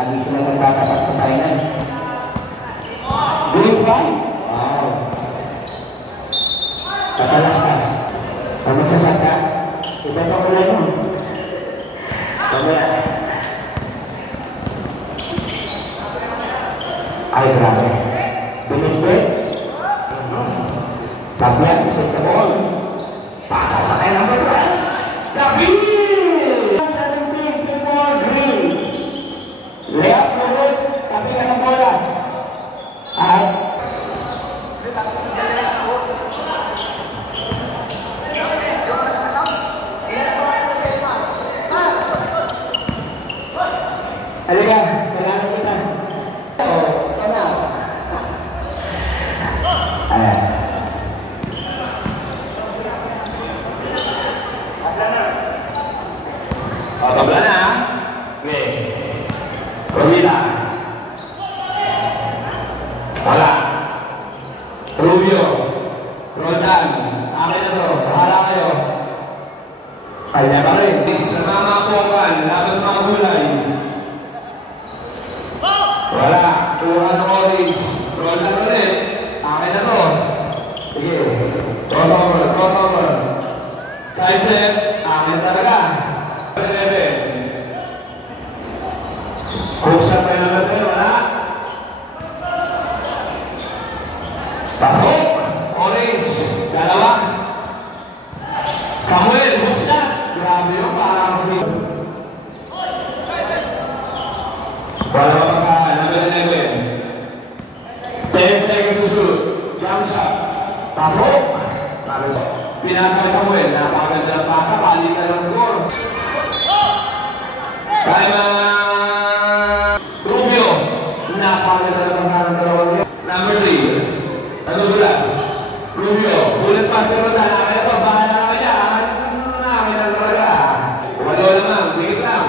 Lagi sila magkatapat sa final. Doing fine. Wow. Katalastas. Pag magsasaka, iba pa kulay mo. Mamaya. Ay, grabe. Binitbit. Tablet, isip na ball. Pasa sa kaya number 1. David! 17, people, green. Layup, lulot. Tapi ka ng bola. At halika, kailangan kita. Ito na. Ayan. Tabla na. Okay. Kumila. Wala. Rubio. Roldan. Akin na to. Bahala kayo. Kaya pa rin. Sa mga kuwapan. Labas mga gulay. Wala. Tuhan ng orange. Roldan ulit. Akin na to. Sige. Crossover. Crossover. Side set. Akin talaga. Kusap pa yung natin, wala? Pasok! Orange, dalawa. Samuel, buksa. Grabe yun, parang si... Wala pa pasahan, number 11. 10 seconds to shoot. Jump shot. Pasok! Pinasa kay Samuel, napakaganda ng pasa, palitan ng score. Rubio, napakaganda ng pasa ng dalawang niya. Number 3, Nagugulas. Rubio, ulit pass ka ron, namin ito, bahala ka dyan. Namin ang talaga. Walo naman, dikit lang.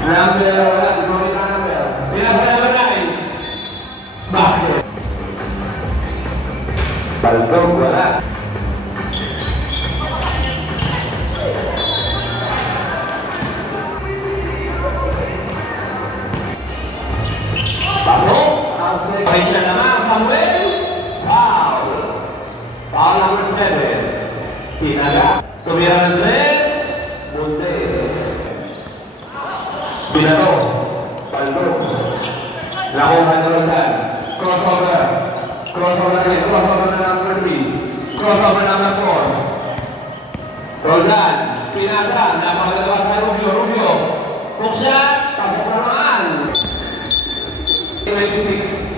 Number, wala, di mo kita number. Pinasa number 9. Basket. Baltog, wala. Pasok. Pahensya naman, Samuel. Foul. Foul number 7. Tinaga. Tumira ng 3. Buntes. Binato. Baltog. Nakuha ng Roldan. Crossover. Crossover again. Crossover na number 3. Crossover number 4. Roldan. Pinasa. Napakagagawa sa Rubio. Rubio. Hook shot. Pasok na naman. 26.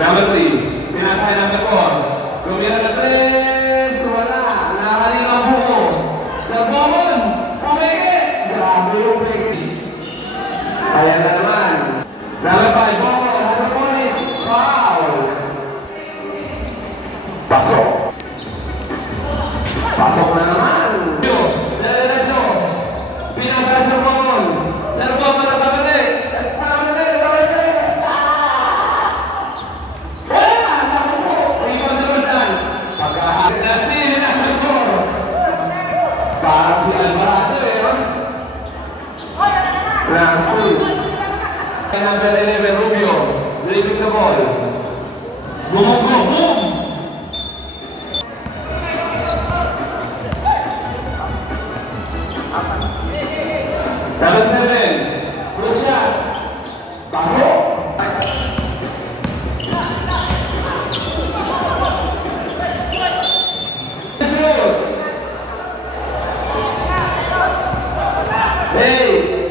Number 3. Pinasa ay number 4. Tumira na 3. Wala. Nakakaling ang buko. Nagbomon. Pumeke. Grabe yung peke. Ayan na naman. Number 5. Bobo. Hydroponics. Foul. Pasok. Pasok na naman. Diretso. Pinasa sa Bomon. Sa Bomon na babalik. Parang si Alvarado Ramsey. Number 11, Rubio. Dribbling the ball. Boom, boom, boom. Number 7, good shot. Pasok. Hey!